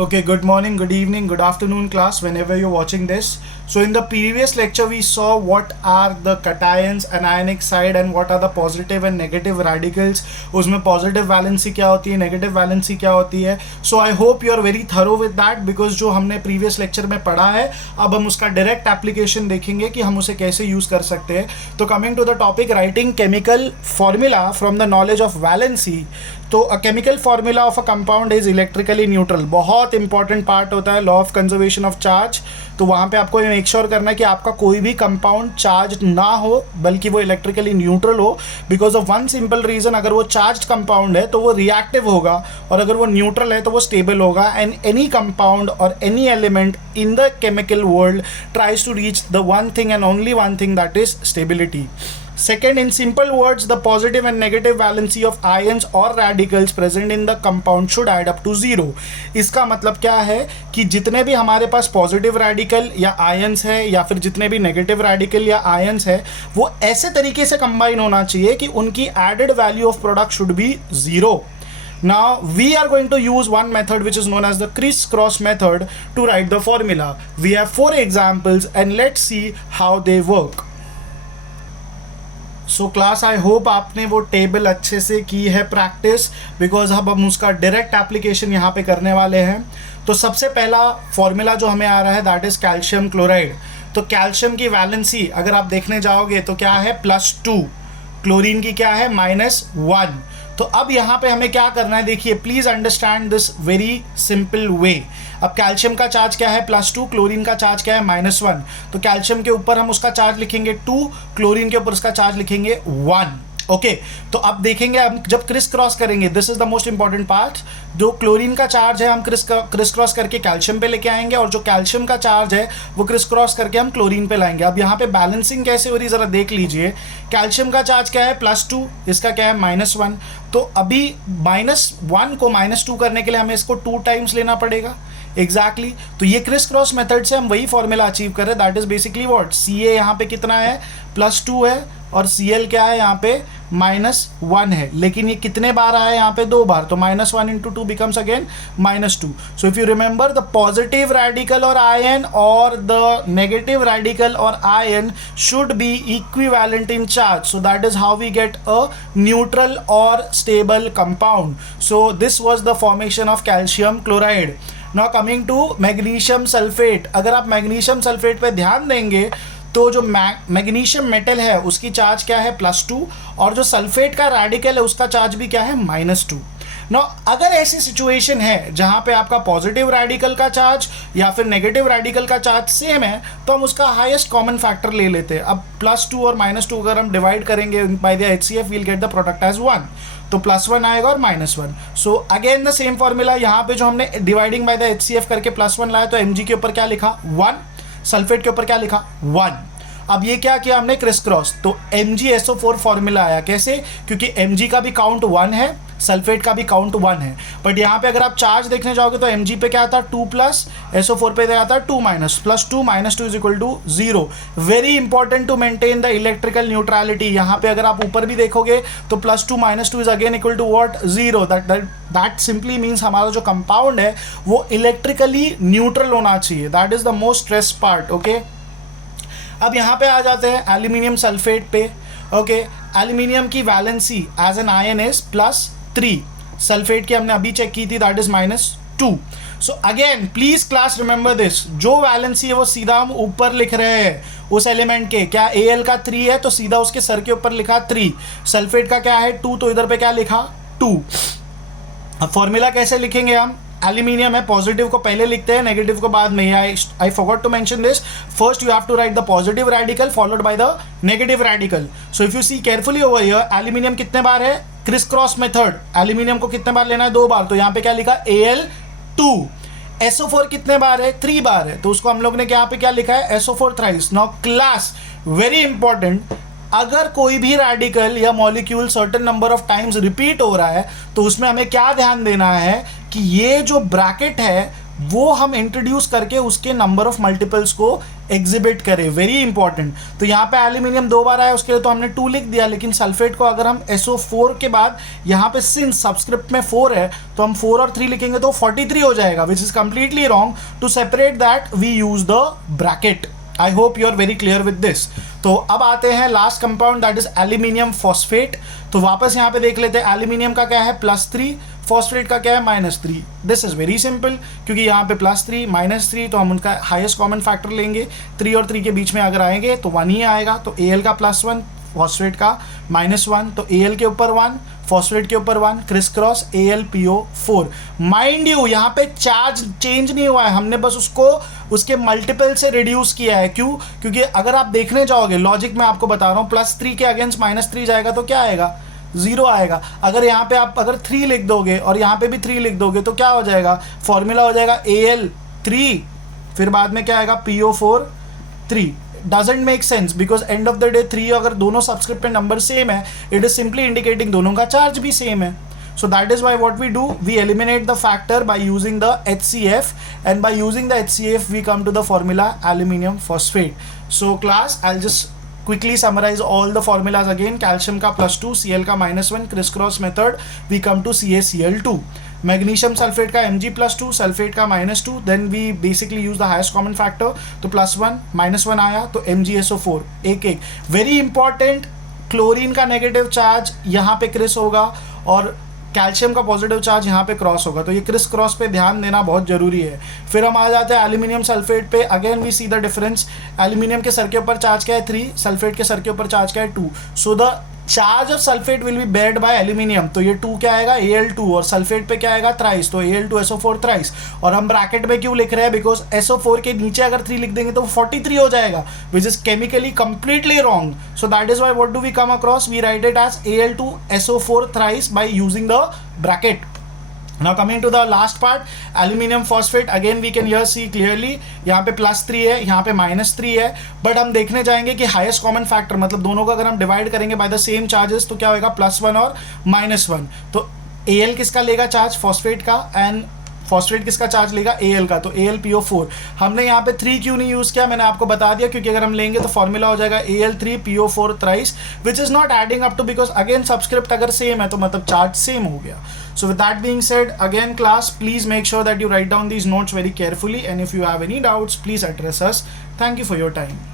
Okay, good morning, good evening, good afternoon, class, whenever you're watching this. So, in the previous lecture, we saw what are the cations, anionic side, and what are the positive and negative radicals. उसमें positive valency क्या होती है, negative valency क्या होती है. So, I hope you are very thorough with that because जो हमने previous lecture में पढ़ा है, अब हम उसका direct application देखेंगे कि हम उसे कैसे use कर सकते हैं. तो coming to the topic, writing chemical formula from the knowledge of valency. तो a chemical formula of a compound is electrically neutral. बहुत इंपॉर्टेंट पार्ट होता है law of conservation of charge. तो वहाँ पे आपको मेक श्योर करना है कि आपका कोई भी कंपाउंड चार्ज ना हो बल्कि वो इलेक्ट्रिकली न्यूट्रल हो. Because of one simple reason, अगर वो चार्ज कंपाउंड है तो वो रिएक्टिव होगा और अगर वो न्यूट्रल है तो वो स्टेबल होगा. एंड एनी कंपाउंड और any element in the chemical world tries to reach the one thing and only one thing, that is stability. Second, in simple words, the positive and negative valency of ions or radicals present in the compound should add up to zero. इसका मतलब क्या है कि जितने भी हमारे पास positive radical या ions है या फिर जितने भी नेगेटिव रेडिकल या आयंस है वो ऐसे तरीके से कंबाइन होना चाहिए कि उनकी added value of product should be zero. Now we are going to use one method which is known as the criss-cross method to write the formula. We have 4 examples and let's see how they work. So class, I hope आपने वो table अच्छे से की है practice, because अब हम उसका direct application यहाँ पे करने वाले हैं. तो सबसे पहला फॉर्मूला जो हमें आ रहा है दैट इज कैल्शियम क्लोराइड. तो कैल्शियम की वैलेंसी अगर आप देखने जाओगे तो क्या है +2, क्लोरीन की क्या है -1. तो अब यहाँ पे हमें क्या करना है, देखिए please understand this very simple way. अब कैल्शियम का चार्ज क्या है +2, क्लोरीन का चार्ज क्या है -1. तो कैल्शियम के ऊपर हम उसका चार्ज लिखेंगे 2, क्लोरीन के ऊपर उसका चार्ज लिखेंगे 1. ओके तो अब देखेंगे हम जब क्रिस क्रॉस करेंगे, this is the most important part. जो क्लोरीन का चार्ज है हम क्रिस क्रॉस करके कैल्शियम पे लेके आएंगे और जो कैल्शियम का चार्ज है वो क्रिस क्रॉस करके हम क्लोरीन पे लाएंगे. अब यहाँ पे बैलेंसिंग कैसे हो रही है जरा देख लीजिए. कैल्शियम का चार्ज क्या है +2, इसका क्या है -1. तो अभी -1 को -2 करने के लिए हमें इसको 2 टाइम्स लेना पड़ेगा. एग्जैक्टली तो ये क्रिस क्रॉस मेथड से हम वही फॉर्मूला अचीव कर रहे हैं. That is basically what, Ca यहाँ पे कितना है +2 है और Cl क्या है यहाँ पे -1 है. लेकिन ये कितने बार आया है यहाँ पे 2 बार. तो -1 × 2 becomes again -2. So if you remember, the positive radical or ion or the negative radical or ion should be equivalent in charge. So that is how we get a neutral or stable compound. So this was the formation of calcium chloride. Now coming to magnesium sulfate. अगर आप magnesium sulfate पे ध्यान देंगे तो जो magnesium metal है उसकी charge क्या है +2 और जो सल्फेट का रेडिकल है उसका चार्ज भी क्या है -2. नो अगर ऐसी सिचुएशन है जहाँ पे आपका पॉजिटिव रेडिकल का चार्ज या फिर नेगेटिव रेडिकल का चार्ज सेम है तो हम उसका हाईएस्ट कॉमन फैक्टर ले लेते हैं. अब +2 और -2 अगर हम डिवाइड करेंगे by the HCF we'll get the product as 1. तो +1 आएगा और -1. So again the same formula. यहाँ पे जो हमने डिवाइडिंग बाय द HCF करके +1 लाया तो Mg के ऊपर क्या लिखा 1, सल्फेट के ऊपर क्या लिखा 1. अब ये क्या किया हमने क्रिस क्रॉस, तो MgSO4 फॉर्मूला आया. कैसे, क्योंकि Mg का भी काउंट 1 है, सल्फेट का भी काउंट 1 है. बट यहाँ पे अगर आप चार्ज देखने जाओगे तो Mg पे क्या आता 2+, SO4 पे क्या आता 2-, +2 -2 is equal to 0. Very important to maintain the electrical neutrality. यहाँ पे अगर आप ऊपर भी देखोगे तो +2 -2 is again equal to what 0. That simply means हमारा जो कंपाउंड है वो इलेक्ट्रिकली न्यूट्रल होना चाहिए. That is the most stress part. Okay अब यहाँ पे आ जाते हैं एल्यूमिनियम सल्फेट पे. ओके एल्यूमिनियम की valency as an ion is +3. Sulphate की हमने अभी चेक की थी, that is -2. So again please class remember this, जो वैलेंसी है वो सीधा हम ऊपर लिख रहे हैं उस एलिमेंट के. क्या Al का 3 है तो सीधा उसके सर के ऊपर लिखा 3. सल्फेट का क्या है 2 तो इधर पे क्या लिखा 2. अब फॉर्मूला कैसे लिखेंगे हम, एल्यूमिनियम है, पॉजिटिव को पहले लिखते हैं, नेगेटिव को बाद में. I forgot to mention this. First you have to write the positive radical followed by the negative radical. So if you see carefully over here, aluminium कितने बार है, क्रिस क्रॉस मेथड, एल्यूमिनियम को कितने बार लेना है 2 बार. तो यहाँ पे क्या लिखा Al2. SO4 कितने बार है 3 बार है, तो उसको हम लोग ने यहाँ पे क्या लिखा है SO4 thrice. Now class very important, अगर कोई भी रेडिकल या molecule certain number of times repeat हो रहा है तो उसमें हमें क्या ध्यान देना है कि ये जो ब्रैकेट है वो हम इंट्रोड्यूस करके उसके नंबर ऑफ मल्टीपल्स को एग्जिबिट करें, वेरी इंपॉर्टेंट। तो यहाँ पे एल्यूमिनियम 2 बार आया, उसके लिए तो हमने 2 लिख दिया, लेकिन सल्फेट को अगर हम SO4 के बाद यहाँ पे सिंस सबस्क्रिप्ट में 4 है तो हम 4 और 3 लिखेंगे तो 43 हो जाएगा, which is completely wrong. To separate that we use the bracket. I hope you are very clear with this. तो अब आते हैं last compound, that is aluminium phosphate. तो वापस यहाँ पे देख लेते हैं, एल्यूमिनियम का क्या है +3, फॉस्फेट का क्या है -3। दिस इज वेरी सिंपल, क्योंकि यहाँ पे +3 -3 तो हम उनका हाईएस्ट कॉमन फैक्टर लेंगे, 3 और 3 के बीच में अगर आएंगे तो 1 ही आएगा। तो Al का +1, फॉस्फेट का -1, तो Al के ऊपर 1, फॉस्फेट के ऊपर 1, criss cross AlPO4। Mind you यहाँ पे चार्ज चेंज नहीं हुआ है, हमने बस उसको उसके मल्टीपल से रिड्यूस किया है। क्यों? क्योंकि अगर आप देखने जाओगे, लॉजिक में आपको बता रहा हूँ, +3 के अगेंस्ट -3 जाएगा तो क्या आएगा? 0 आएगा। अगर यहाँ पे आप अगर 3 लिख दोगे और यहाँ पे भी 3 लिख दोगे तो क्या हो जाएगा? फॉर्मूला हो जाएगा Al3, फिर बाद में क्या आएगा? PO4 3। Doesn't make sense, because end of the day 3 अगर दोनों सब्सक्रिप्ट में नंबर सेम है, इट इज सिंपली इंडिकेटिंग दोनों का चार्ज भी सेम है। So that is why what we do, we eliminate the factor by using the HCF, and by using the HCF we come to the formula aluminium phosphate. So class, I'll just quickly summarize all the formulas again. Calcium का +2, Cl का -1, criss cross method we come to CaCl2. Magnesium sulphate का Mg+2, sulphate का -2, then we basically use the highest common factor, तो +1 -1 आया तो MgSO4 1 very important. Chlorine का negative charge यहाँ पे क्रिस होगा और कैल्शियम का पॉजिटिव चार्ज यहाँ पे क्रॉस होगा, तो ये क्रिस क्रॉस पे ध्यान देना बहुत जरूरी है। फिर हम आ जाते हैं एल्यूमिनियम सल्फेट पे। Again we see the difference, aluminium के सर के ऊपर चार्ज क्या है 3, सल्फेट के सर के ऊपर चार्ज क्या है 2। So the charge of sulphate will be beared by aluminium, तो ये 2 क्या आएगा? Al2, और सल्फेट पे क्या आएगा? थ्राइस, तो Al2SO4 थ्राइस। और हम ब्रैकेट में क्यों लिख रहे हैं? बिकॉज SO4 के नीचे अगर 3 लिख देंगे तो 43 हो जाएगा, which is chemically completely wrong. So that is why what do we come across? We write it as Al2SO4 thrice by using the bracket. Now coming to the last part, aluminium phosphate, again we can here see clearly, यहाँ पे +3 है, यहाँ पे -3 है, but हम देखने जाएंगे कि हाईएस्ट कॉमन फैक्टर मतलब दोनों को अगर हम डिवाइड करेंगे बाय द सेम चार्जेस तो क्या होगा? +1 और -1। तो Al किसका लेगा चार्ज? फॉस्फेट का, एंड फॉस्फेट किसका चार्ज लेगा? Al का, तो AlPO4। हमने यहाँ पे 3 क्यों नहीं यूज किया? मैंने आपको बता दिया, क्योंकि अगर हम लेंगे तो फॉर्मूला हो जाएगा Al3PO4 thrice, which is not adding up to, because again subscript अगर सेम है तो मतलब चार्ज सेम हो गया। So with that being said, again class, please make sure that you write down these notes very carefully, and if you have any doubts, please address us. Thank you for your time.